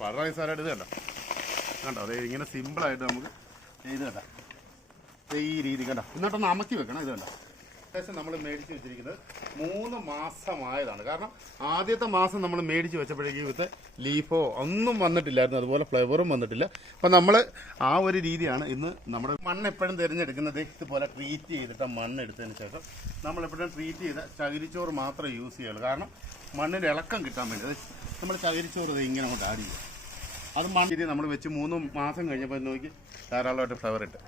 വളരെ നിസ്സാരമായിട്ട് ഇത് കണ്ടോ? കണ്ടോ? അതായത് ഇങ്ങനെ സിമ്പിളായിട്ട് നമുക്ക് ചെയ്ത് കണ്ട? ഈ രീതി കണ്ടോ? എന്നിട്ടൊന്ന് അമക്കി വെക്കണം ഇത് കണ്ടോ? ഏകദേശം നമ്മൾ മേടിച്ച് വെച്ചിരിക്കുന്നത് മൂന്ന് മാസമായതാണ്. കാരണം ആദ്യത്തെ മാസം നമ്മൾ മേടിച്ച് വെച്ചപ്പോഴേക്കും ഇവിടുത്തെ ലീഫോ ഒന്നും വന്നിട്ടില്ലായിരുന്നു. അതുപോലെ ഫ്ലേവറും വന്നിട്ടില്ല. അപ്പം നമ്മൾ ആ ഒരു രീതിയാണ് ഇന്ന് നമ്മുടെ മണ്ണ് എപ്പോഴും തിരഞ്ഞെടുക്കുന്നത്. ഇതുപോലെ ട്രീറ്റ് ചെയ്തിട്ട് മണ്ണ് എടുത്തതിന് ശേഷം നമ്മൾ എപ്പോഴും ട്രീറ്റ് ചെയ്ത ചകിരിച്ചോറ് മാത്രമേ യൂസ് ചെയ്യുള്ളൂ. കാരണം മണ്ണിന് ഇളക്കം കിട്ടാൻ വേണ്ടി. നമ്മൾ ചകിരിച്ചോറ് ഇങ്ങനെ കൊണ്ട് ആഡ് ചെയ്യും അത് മണ്ണിരി നമ്മൾ വെച്ച് മൂന്ന് മാസം കഴിഞ്ഞപ്പോൾ നോക്കി ധാരാളമായിട്ട് ഫ്ലവർ ഇട്ട്.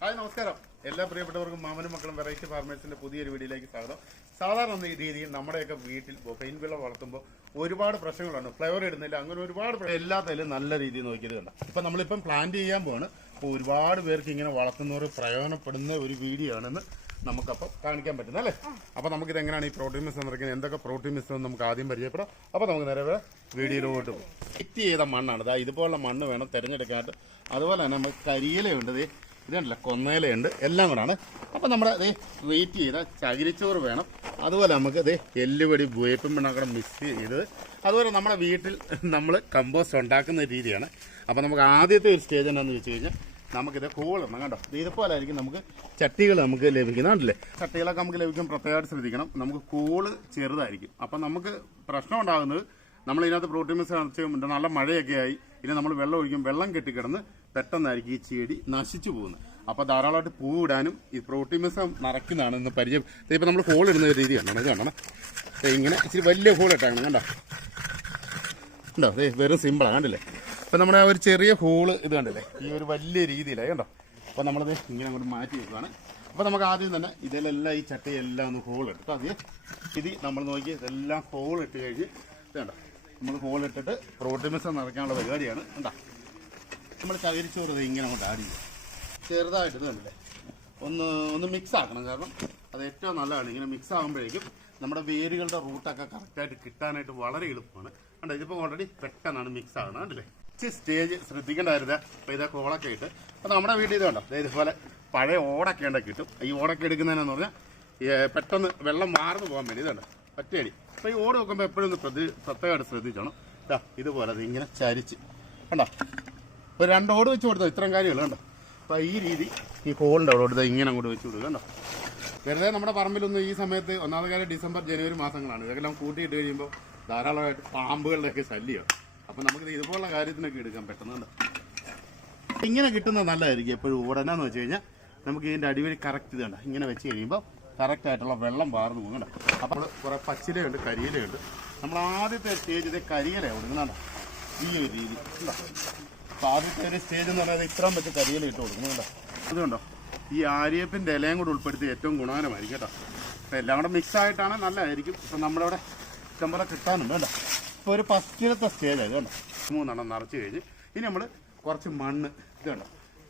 ഹായ് നമസ്കാരം. എല്ലാ പ്രിയപ്പെട്ടവർക്കും മാമനും മക്കളും വെറൈറ്റി ഫാർമേഴ്സിന്റെ പുതിയൊരു വീഡിയോയിലേക്ക് സ്വാഗതം. സാധാരണ ഈ രീതിയിൽ നമ്മുടെയൊക്കെ വീട്ടിൽ പെയിൻ വിള വളർത്തുമ്പോൾ ഒരുപാട് പ്രശ്നങ്ങളുണ്ട് ഫ്ലവർ ഇടുന്നില്ല അങ്ങനെ ഒരുപാട് എല്ലാ എല്ലാത്തിലും നല്ല രീതിയിൽ നോക്കിയത് കണ്ട. ഇപ്പം നമ്മളിപ്പം പ്ലാന്റ് ചെയ്യാൻ പോവാണ്. അപ്പോൾ ഒരുപാട് പേർക്ക് ഇങ്ങനെ വളർത്തുന്നവർ പ്രയോജനപ്പെടുന്ന ഒരു വീഡിയോ ആണെന്ന് നമുക്കപ്പം കാണിക്കാൻ പറ്റുന്നത് അല്ലേ? അപ്പോൾ നമുക്കിത് എങ്ങനെയാണ് ഈ പ്രോട്ടീൻ മിസ് നിറയ്ക്കുന്നത് എന്തൊക്കെ പ്രോട്ടീൻ മിസ് എന്ന് നമുക്ക് ആദ്യം പരിചയപ്പെടാം. അപ്പോൾ നമുക്ക് നേരെ വീഡിയോയിലോട്ട് പോകും. ഫിറ്റ് ചെയ്ത മണ്ണാണ്. ഇതാ ഇതുപോലുള്ള മണ്ണ് വേണം തിരഞ്ഞെടുക്കാനായിട്ട്. അതുപോലെ തന്നെ നമുക്ക് കരിയിലുണ്ട് ദേ ഇതുണ്ടല്ല കൊന്നേലയുണ്ട് എല്ലാം കൂടാണ്. അപ്പോൾ നമ്മുടെ ദേ വെയിറ്റ് ചെയ്ത ചകിരിച്ചോറ് വേണം. അതുപോലെ നമുക്ക് ദേ എല്ലുപൊടി വേപ്പും പിണ്ണാക്കട മിക്സ് ചെയ്ത് അതുപോലെ നമ്മുടെ വീട്ടിൽ നമ്മൾ കമ്പോസ്റ്റ് ഉണ്ടാക്കുന്ന രീതിയാണ്. അപ്പോൾ നമുക്ക് ആദ്യത്തെ ഒരു സ്റ്റേജ് എന്താണെന്ന് വെച്ച് കഴിഞ്ഞാൽ നമുക്കിത് കൂളണം കണ്ടോ? ഇത് ഇതുപോലെ ആയിരിക്കും നമുക്ക് ചട്ടികൾ നമുക്ക് ലഭിക്കുന്നുണ്ടല്ലേ ചട്ടികളൊക്കെ നമുക്ക് ലഭിക്കാൻ പ്രത്യേകമായിട്ട് ശ്രദ്ധിക്കണം. നമുക്ക് കൂൾ ചെറുതായിരിക്കും. അപ്പം നമുക്ക് പ്രശ്നം ഉണ്ടാകുന്നത് നമ്മൾ ഇതിനകത്ത് പ്രോട്ടീൻ മിക്സ് നിറച്ച് നല്ല മഴയൊക്കെ ആയി. ഇനി നമ്മൾ വെള്ളം ഒഴിക്കും. വെള്ളം കെട്ടിക്കിടന്ന് പെട്ടെന്നായിരിക്കും ഈ ചെടി നശിച്ചു പോകുന്നത്. അപ്പോൾ ധാരാളമായിട്ട് പൂവിടാനും ഈ പ്രോട്ടീൻ മിക്സ് നിറയ്ക്കുന്നതാണ് ഇന്ന് പരിചയം. ഇപ്പം നമ്മൾ ഹോൾ ഇടുന്ന ഒരു രീതി ഇത് കണ്ടോ? ദേ ഇങ്ങനെ ഇച്ചിരി വലിയ ഹോൾ ഇട്ടാണ്. കണ്ടോ? ഉണ്ടോ വെറും സിമ്പിളാണ് കണ്ടില്ലേ? അപ്പം നമ്മുടെ ആ ഒരു ചെറിയ ഹോൾ ഇത് കണ്ടില്ലേ? ഈ ഒരു വലിയ രീതിയിലായി കണ്ടോ? അപ്പം നമ്മളത് ഇങ്ങനെ അങ്ങോട്ട് മാറ്റി വെക്കുകയാണ് അപ്പോൾ നമുക്ക് ആദ്യം തന്നെ ഇതിലെല്ലാം ഈ ചട്ടയെല്ലാം ഒന്ന് ഹോൾ ഇട്ടിട്ട് ആദ്യം. ഇത് നമ്മൾ നോക്കി ഇതെല്ലാം ഹോൾ ഇട്ട് കഴിഞ്ഞ് ഇത് കണ്ടോ? നമ്മൾ ഹോൾ ഇട്ടിട്ട് പ്രോട്ടീൻ മിക്സ് നിറയ്ക്കാനുള്ള പരിപാടിയാണ്. കണ്ടോ? നമ്മൾ ചകിരിച്ചോറ് ഇങ്ങനെ അങ്ങോട്ട് ആഡ് ചെയ്യും ചെറുതായിട്ട് കണ്ടില്ലേ? ഒന്ന് ഒന്ന് മിക്സ് ആക്കണം കാരണം അത് ഏറ്റവും നല്ലതാണ്. ഇങ്ങനെ മിക്സ് ആകുമ്പോഴേക്കും നമ്മുടെ വേരുകളുടെ റൂട്ടൊക്കെ കറക്റ്റായിട്ട് കിട്ടാനായിട്ട് വളരെ എളുപ്പമാണ്. കണ്ടോ? ഇതിപ്പോൾ ഓൾറെഡി പെട്ടെന്നാണ് മിക്സ് ആകുന്നത് കണ്ടില്ലേ? ഇച്ചിരി സ്റ്റേജ് ശ്രദ്ധിക്കേണ്ടായിരുന്നു അപ്പോൾ ഇതൊക്കെ ഓടൊക്കെ ഇട്ട്. അപ്പോൾ നമ്മുടെ വീട്ടിൽ ഇത് ദേ ഇതുപോലെ പഴയ ഓടൊക്കെ ഉണ്ടെങ്കിൽ കിട്ടും. ഈ ഓടൊക്കെ എടുക്കുന്നതിനെന്ന് പറഞ്ഞാൽ പെട്ടെന്ന് വെള്ളം മാർന്നു പോകാൻ വേണ്ടി. ഇതുണ്ട് ഒറ്റയടി അപ്പോൾ ഈ ഓട് വെക്കുമ്പോൾ എപ്പോഴും ഒന്ന് പ്രതി പ്രത്യേകമായിട്ട് ശ്രദ്ധിച്ചോണം. ഇതാ ഇതുപോലെ അത് ഇങ്ങനെ ചരിച്ച്. കണ്ടോ? ഒരു രണ്ട് ഓട് വെച്ച് കൊടുത്തോ? ഇത്രയും കാര്യമല്ല കണ്ടോ? അപ്പോൾ ഈ രീതി ഈ ഹോളിന്റെ അവിടെ കൊടുത്താൽ ഇങ്ങനെ അങ്ങോട്ട് വെച്ച് കൊടുക്കുക. കണ്ടോ? വെറുതെ നമ്മുടെ പറമ്പിലൊന്നും ഈ സമയത്ത് ഒന്നാമത് കാര്യം ഡിസംബർ ജനുവരി മാസങ്ങളാണ്. ഇതെല്ലാം കൂട്ടിയിട്ട് കഴിയുമ്പോൾ ധാരാളമായിട്ട് പാമ്പുകളുടെയൊക്കെ ശല്യം അപ്പോൾ നമുക്ക് ഇതുപോലുള്ള കാര്യത്തിനൊക്കെ എടുക്കാം പെട്ടെന്ന് ഇങ്ങനെ കിട്ടുന്നത് നല്ലതായിരിക്കും എപ്പോഴും ഉടനെന്ന് വെച്ച് കഴിഞ്ഞാൽ നമുക്ക് ഇതിന്റെ അടിവഴി കറക്റ്റ് ഇത് കണ്ടോ? ഇങ്ങനെ വെച്ച് കഴിയുമ്പോൾ കറക്റ്റ് ആയിട്ടുള്ള വെള്ളം വാർന്നു കണ്ടോ? അപ്പോൾ കുറേ പച്ചിലയുണ്ട് കരിയിലയുണ്ട്. നമ്മൾ ആദ്യത്തെ സ്റ്റേജ് ഇത് കരിയില കൊടുക്കുന്നുണ്ട് ഈ ഒരു രീതി അപ്പോൾ ആദ്യത്തെ ഒരു സ്റ്റേജ് എന്ന് പറയുന്നത് ഇത്രയും വെച്ച് കരിയില ഇട്ട് കൊടുക്കുന്നുണ്ട് അതുകൊണ്ടോ ഈ ആര്യപ്പിന്റെ ഇലയും കൂടെ ഉൾപ്പെടുത്തി ഏറ്റവും ഗുണകരമായിരിക്കും കേട്ടോ. അപ്പോൾ എല്ലാം കൂടെ മിക്സ് ആയിട്ടാണ് നല്ലതായിരിക്കും. ഇപ്പം നമ്മുടെ അവിടെ ഇഷ്ടംപോലെ കിട്ടാനുണ്ട് കേട്ടോ ഇപ്പോൾ ഒരു ഫസ്റ്റിലത്തെ സ്റ്റേജ് കേട്ടോ. മൂന്നെണ്ണം നിറച്ച് കഴിഞ്ഞ്. ഇനി നമ്മൾ കുറച്ച് മണ്ണ് ഇത് കണ്ടോ?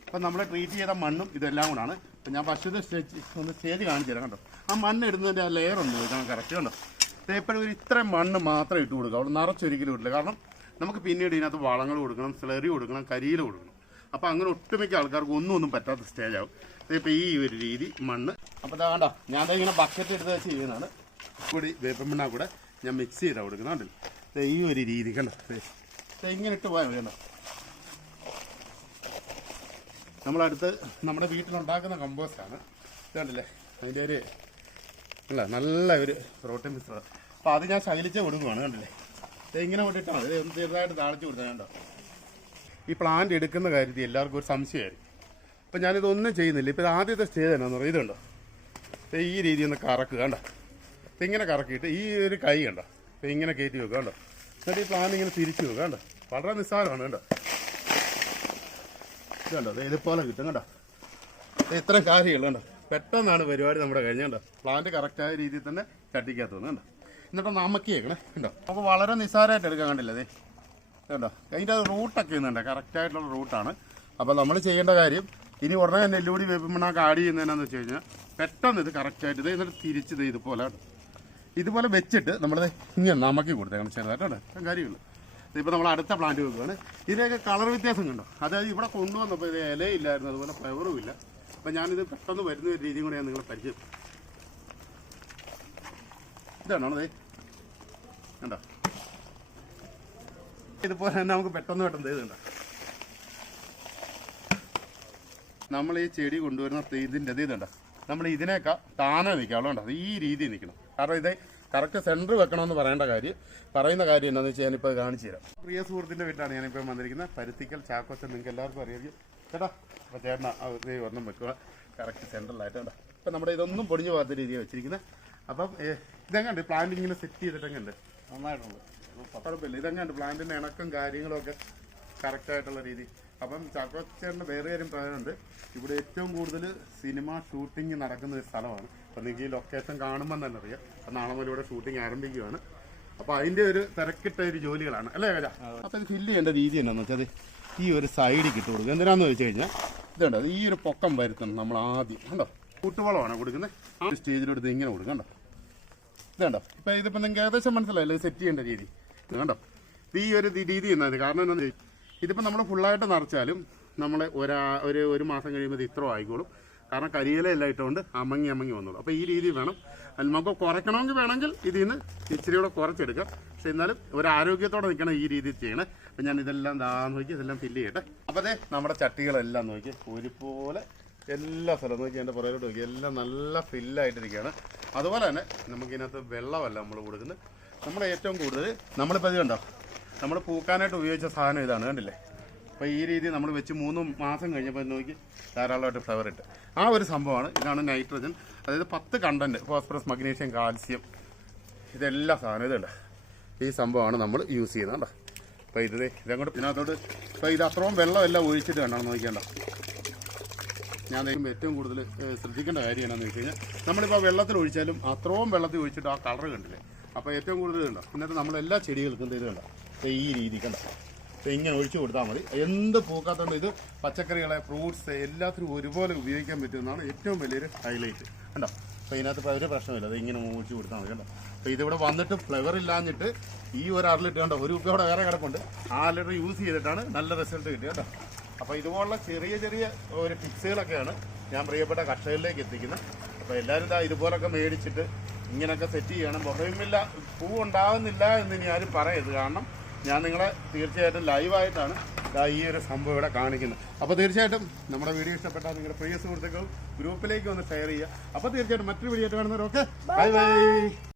അപ്പം നമ്മൾ ട്രീറ്റ് ചെയ്ത മണ്ണും ഇതെല്ലാം കൂടാണ്. അപ്പം ഞാൻ പശുവിന്റെ സ്റ്റേജ് ഒന്ന് സ്റ്റേജ് കാണിച്ചു തരാം കണ്ടോ ആ മണ്ണ് ഇടുന്നതിന്റെ ആ ലെയർ ഒന്ന് നോക്കണം കറക്റ്റ് കണ്ടോ? ഇത് എപ്പോഴും ഒരു ഇത്രയും മണ്ണ് മാത്രം ഇട്ട് കൊടുക്കുക അവിടെ നിറച്ചൊരിക്കലും ഇടില്ല കാരണം നമുക്ക് പിന്നീട് ഇതിനകത്ത് വളങ്ങൾ കൊടുക്കണം സ്ലറി കൊടുക്കണം കരിയിൽ കൊടുക്കണം. അപ്പോൾ അങ്ങനെ ഒട്ടുമിക്ക ആൾക്കാർക്ക് ഒന്നും ഒന്നും പറ്റാത്ത സ്റ്റേജ് ആവും. ഈ ഒരു രീതി മണ്ണ്. അപ്പോൾ ഇതാ കണ്ടോ? ഞാൻ ഇങ്ങനെ ബക്കറ്റ് എടുത്ത് വെച്ച് ചെയ്യുന്നതാണ് കൂടി വേപ്പമണ്ണ കൂടെ ഞാൻ മിക്സ് ചെയ്താൽ കൊടുക്കുന്നുണ്ടല്ലോ ഈ ഒരു രീതി കണ്ടോ? ഇങ്ങനെ ഇട്ട് പോയാൽ മതി നമ്മളടുത്ത് നമ്മുടെ വീട്ടിലുണ്ടാക്കുന്ന കമ്പോസ്റ്റാണ്. ഇതുണ്ടല്ലേ അതിന്റെ ഒരു അല്ല നല്ല ഒരു പ്രോട്ടീൻ മിശ്രിതം. അപ്പോൾ അത് ഞാൻ ശകലിച്ച് കൊടുക്കുവാണ് കണ്ടില്ലേ? ഇങ്ങനെ കൊണ്ടിട്ടാൽ മതി. ഒന്ന് ചെറുതായിട്ട് താളിച്ച് കൊടുത്താൽ കണ്ടോ? ഈ പ്ലാന്റ് എടുക്കുന്ന കാര്യത്തിൽ എല്ലാവർക്കും ഒരു സംശയമായിരിക്കും. അപ്പം ഞാനിതൊന്നും ചെയ്യുന്നില്ല. ഇപ്പോൾ ഇത് ആദ്യത്തെ സ്റ്റേജ് എന്നാന്ന് പറയുന്നത് ഇതുണ്ടോ ഈ രീതി ഒന്ന് കറക്കുക കണ്ടോ? ഇങ്ങനെ കറക്കിയിട്ട് ഈ ഒരു കൈ കണ്ടോ? ഇങ്ങനെ കയറ്റി വെക്കുക കണ്ടോ? എന്നിട്ട് ഈ പ്ലാൻ ഇങ്ങനെ തിരിച്ചു വെക്കുക കണ്ടോ? വളരെ നിസ്സാരമാണ് കണ്ടോ? കണ്ടോ? ഇതുപോലെ കിട്ടും കണ്ടോ? ഇത്ര കാര്യമുള്ളൂ കണ്ടോ? പെട്ടെന്നാണ് പരിപാടി നമ്മുടെ കഴിഞ്ഞ കണ്ടോ? പ്ലാന്റ് കറക്റ്റായ രീതിയിൽ തന്നെ ചട്ടിക്കകത്ത് വന്നു കണ്ടോ? എന്നിട്ട് നമുക്ക് കേൾക്കണേ കണ്ടോ? അപ്പോൾ വളരെ നിസ്സാരമായിട്ട് എടുക്കാൻ കണ്ടില്ല ദേ? കണ്ടോ? അതിന്റെ റൂട്ടൊക്കെ ഇന്നുണ്ട് കറക്റ്റായിട്ടുള്ള റൂട്ടാണ് അപ്പോൾ നമ്മൾ ചെയ്യേണ്ട കാര്യം ഇനി ഉടനെ തന്നെ എല്ലുകൂടി വേപ്പിമണ്ണാക്ക് ആഡ് ചെയ്യുന്നതിനാന്ന് വെച്ച് കഴിഞ്ഞാൽ പെട്ടെന്ന് ഇത് കറക്റ്റായിട്ട് ഇത് എന്നിട്ട് തിരിച്ചത് ഇത് ഇതുപോലെ. ഇതുപോലെ വെച്ചിട്ട് നമ്മൾ ഇങ്ങനെ നമുക്ക് കൊടുത്തേക്കണം. ചെറുതായിട്ട് കേട്ടോ ഇത്രയും കാര്യമുള്ളൂ. ഇതിപ്പോൾ നമ്മൾ അടുത്ത പ്ലാന്റ് വെക്കുകയാണ് ഇതിന്റെയൊക്കെ കളർ വ്യത്യാസം കണ്ടോ? അതായത് ഇവിടെ കൊണ്ടുവന്നപ്പോൾ ഇത് ഇലയില്ലായിരുന്നു. അതുപോലെ ഫ്ലവറും ഇല്ല. അപ്പം ഞാനിത് പെട്ടെന്ന് വരുന്ന ഒരു രീതിയും കൂടെ ഞാൻ നിങ്ങളെ പരിചയം ഇതാണോ അതേ കണ്ടോ? ഇതുപോലെ തന്നെ നമുക്ക് പെട്ടെന്ന് പെട്ടെന്ന് ചെയ്തുണ്ട് നമ്മൾ ഈ ചെടി കൊണ്ടുവരുന്ന ഇതിന്റെ ഇത് ഇതുണ്ട് നമ്മൾ ഇതിനേക്കാൾ താനെ നിൽക്കുക അതുകൊണ്ട്. ഈ രീതിയിൽ നിൽക്കണം കാരണം ഇത് കറക്റ്റ് സെന്റർ വെക്കണമെന്ന് പറയേണ്ട കാര്യം പറയുന്ന കാര്യം എന്താണെന്ന് വെച്ചാൽ ഞാനിപ്പോൾ കാണിച്ചു തരാം. പ്രിയ സുഹൃത്തിന്റെ വീട്ടിലാണ് ഞാനിപ്പോൾ വന്നിരിക്കുന്നത്. പരുത്തിക്കൽ ചാക്കോച്ചൻ നിങ്ങൾക്ക് എല്ലാവർക്കും അറിയാം ചേട്ടാ അപ്പോൾ ചേട്ടനാ ഒരെണ്ണം വെക്കുക. കറക്റ്റ് സെന്ററിലായിട്ട് കേട്ടോ ഇപ്പം നമ്മുടെ ഇതൊന്നും പൊടിഞ്ഞു പോകാത്ത രീതിയാണ് വെച്ചിരിക്കുന്നത് അപ്പം ഇതെങ്ങാണ്ട് പ്ലാന്റ് ഇങ്ങനെ സെറ്റ് ചെയ്തിട്ടെങ്ങുണ്ട് നന്നായിട്ടുണ്ട്. കുഴപ്പമില്ല. ഇതെങ്ങാണ്ട് പ്ലാന്റിന്റെ ഇണക്കം കാര്യങ്ങളൊക്കെ കറക്റ്റായിട്ടുള്ള രീതി അപ്പം ചാക്കോച്ചേട്ടന്റെ വേറെ കാര്യം പറയാനുണ്ട്. ഇവിടെ ഏറ്റവും കൂടുതൽ സിനിമ ഷൂട്ടിംഗ് നടക്കുന്ന ഒരു സ്ഥലമാണ്. അപ്പം നിങ്ങൾക്ക് ഈ ലൊക്കേഷൻ കാണുമ്പോൾ തന്നെ അറിയാം. അപ്പം നാളെ മുതൽ ഇവിടെ ഷൂട്ടിംഗ് ആരംഭിക്കുകയാണ്. അപ്പോൾ അതിന്റെ ഒരു തിരക്കിട്ട ഒരു ജോലികളാണ്. അല്ലേ കല അപ്പം ഇത് ഫില്ല് ചെയ്യേണ്ട രീതി എന്താണെന്ന് വെച്ചാൽ ഈ ഒരു സൈഡിൽ കിട്ടു കൊടുക്കുക. എന്തിനാന്ന് വെച്ച് കഴിഞ്ഞാൽ ഇതുണ്ട്. ഈ ഒരു പൊക്കം വരുത്തണം നമ്മൾ ആദ്യം. കണ്ടോ? കൂട്ടുവളമാണ് കൊടുക്കുന്നത്. ആ സ്റ്റേജിലെടുത്ത് ഇങ്ങനെ കൊടുക്കുക. കണ്ടോ? ഇത് കണ്ടോ ഇപ്പൊ ഇതിപ്പോ നിങ്ങൾക്ക് ഏകദേശം മനസ്സിലായില്ലേ? സെറ്റ് ചെയ്യേണ്ട രീതി. ഇത് കണ്ടോ? ഈ ഒരു രീതി എന്നത് കാരണം എന്താ ഇതിപ്പോ നമ്മൾ ഫുള്ളായിട്ട് നിറച്ചാലും നമ്മൾ ഒരാ ഒരു ഒരു മാസം കഴിയുമ്പോൾ ഇത് ഇത്ര ആയിക്കോളും. കാരണം കരിയിലെല്ലാം ഇട്ടുകൊണ്ട് അമങ്ങി അമങ്ങി വന്നോളൂ. അപ്പോൾ ഈ രീതി വേണം. നമുക്ക് കുറയ്ക്കണമെങ്കിൽ വേണമെങ്കിൽ ഇതിൽ നിന്ന് ഇച്ചിരി കൂടെ കുറച്ചെടുക്കാം. പക്ഷെ എന്നാലും ഒരു ആരോഗ്യത്തോടെ നിൽക്കണം ഈ രീതിയിൽ ചെയ്യണേ. അപ്പം ഞാൻ ഇതെല്ലാം ദാ നോക്കി ഇതെല്ലാം ഫില്ല് ചെയ്യട്ടെ. അപ്പോൾ അതെ നമ്മുടെ ചട്ടികളെല്ലാം നോക്കി. ഒരുപോലെ എല്ലാ സ്ഥലവും നോക്കി. എന്റെ പുറകിലോട്ട് നോക്കി. എല്ലാം നല്ല ഫില്ലായിട്ടിരിക്കുകയാണ് അതുപോലെ തന്നെ നമുക്കിതിനകത്ത് വെള്ളമല്ല നമ്മൾ കൊടുക്കുന്നത്. നമ്മൾ ഏറ്റവും കൂടുതൽ നമ്മളിപ്പോൾ ഇത് കണ്ടോ? നമ്മൾ പൂക്കാനായിട്ട് ഉപയോഗിച്ച സാധനം ഇതാണ് കണ്ടില്ലേ? അപ്പോൾ ഈ രീതി നമ്മൾ വെച്ച് മൂന്ന് മാസം കഴിഞ്ഞപ്പോൾ നോക്കി ധാരാളമായിട്ട് ഫ്ലവർ ഇട്ട്. ആ ഒരു സംഭവമാണ് ഇതാണ് നൈട്രജൻ അതായത് പത്ത് കണ്ടന്റ് ഫോസ്ഫറസ് മഗ്നീഷ്യം കാൽസ്യം ഇതെല്ലാ സാധനം ഇതുണ്ട്. ഈ സംഭവമാണ് നമ്മൾ യൂസ് ചെയ്യുന്നത് കേട്ടോ അപ്പോൾ ഇത് ഇതങ്ങോട്ട് ഇതിനകത്തോട്ട് ഇപ്പോൾ ഇത് അത്രയും വെള്ളമെല്ലാം ഒഴിച്ചിട്ട് കണ്ടാണ് നോക്കിയണ്ട ഞാൻ ഏറ്റവും കൂടുതൽ ശ്രദ്ധിക്കേണ്ട കാര്യം എന്താണെന്ന് വെച്ച് കഴിഞ്ഞാൽ നമ്മളിപ്പോൾ വെള്ളത്തിൽ ഒഴിച്ചാലും അത്രയും വെള്ളത്തിൽ ഒഴിച്ചിട്ട് ആ കളർ കണ്ടില്ലേ? അപ്പോൾ ഏറ്റവും കൂടുതൽ ഉണ്ടോ എന്നിട്ട് നമ്മളെല്ലാ ചെടികൾക്കും ഇത് കണ്ടോ ഈ രീതി കണ്ടോ? ഇങ്ങനെ ഒഴിച്ചു കൊടുത്താൽ മതി. എന്ത് പൂക്കാത്തോണ്ട് ഇത് പച്ചക്കറികളെ ഫ്രൂട്ട്സ് എല്ലാത്തിനും ഒരുപോലെ ഉപയോഗിക്കാൻ പറ്റുന്നതാണ് ഏറ്റവും വലിയൊരു ഹൈലൈറ്റ് കണ്ടോ? അപ്പോൾ ഇതിനകത്ത് ഒരു പ്രശ്നമില്ല. അത് ഇങ്ങനെ ഒഴിച്ചു കൊടുത്താൽ മതി കണ്ടോ? അപ്പോൾ ഇതിവിടെ വന്നിട്ട് ഫ്ലവർ ഇല്ലാഞ്ഞിട്ട് ഈ ഒരു അര ലിറ്റർ കണ്ടോ? ഒരു ഉപ്പ് വേറെ കിടപ്പുണ്ട്. ആ ലിറ്റർ യൂസ് ചെയ്തിട്ടാണ് നല്ല റിസൾട്ട് കിട്ടിയത് കേട്ടോ അപ്പോൾ ഇതുപോലുള്ള ചെറിയ ചെറിയ ഒരു ടിപ്സുകളൊക്കെയാണ് ഞാൻ പ്രിയപ്പെട്ട കർഷകരിലേക്ക് എത്തിക്കുന്നത്. അപ്പോൾ എല്ലാവരും ഇതാ ഇതുപോലൊക്കെ മേടിച്ചിട്ട് ഇങ്ങനെയൊക്കെ സെറ്റ് ചെയ്യണം. ബഹുമില്ല പൂ ഉണ്ടാകുന്നില്ല എന്ന് ഇനി ആരും പറയരുത്. കാരണം ഞാൻ നിങ്ങളെ തീർച്ചയായിട്ടും ലൈവായിട്ടാണ് ഈ ഒരു സംഭവം ഇവിടെ കാണിക്കുന്നത്. അപ്പോൾ തീർച്ചയായിട്ടും നമ്മുടെ വീഡിയോ ഇഷ്ടപ്പെട്ടാൽ നിങ്ങളുടെ പ്രിയ സുഹൃത്തുക്കൾ ഗ്രൂപ്പിലേക്ക് ഒന്ന് ഷെയർ ചെയ്യുക. അപ്പോൾ തീർച്ചയായിട്ടും മറ്റൊരു വീഡിയോ ആയിട്ട് കാണുന്നവരൊക്കെ ബൈ ബൈ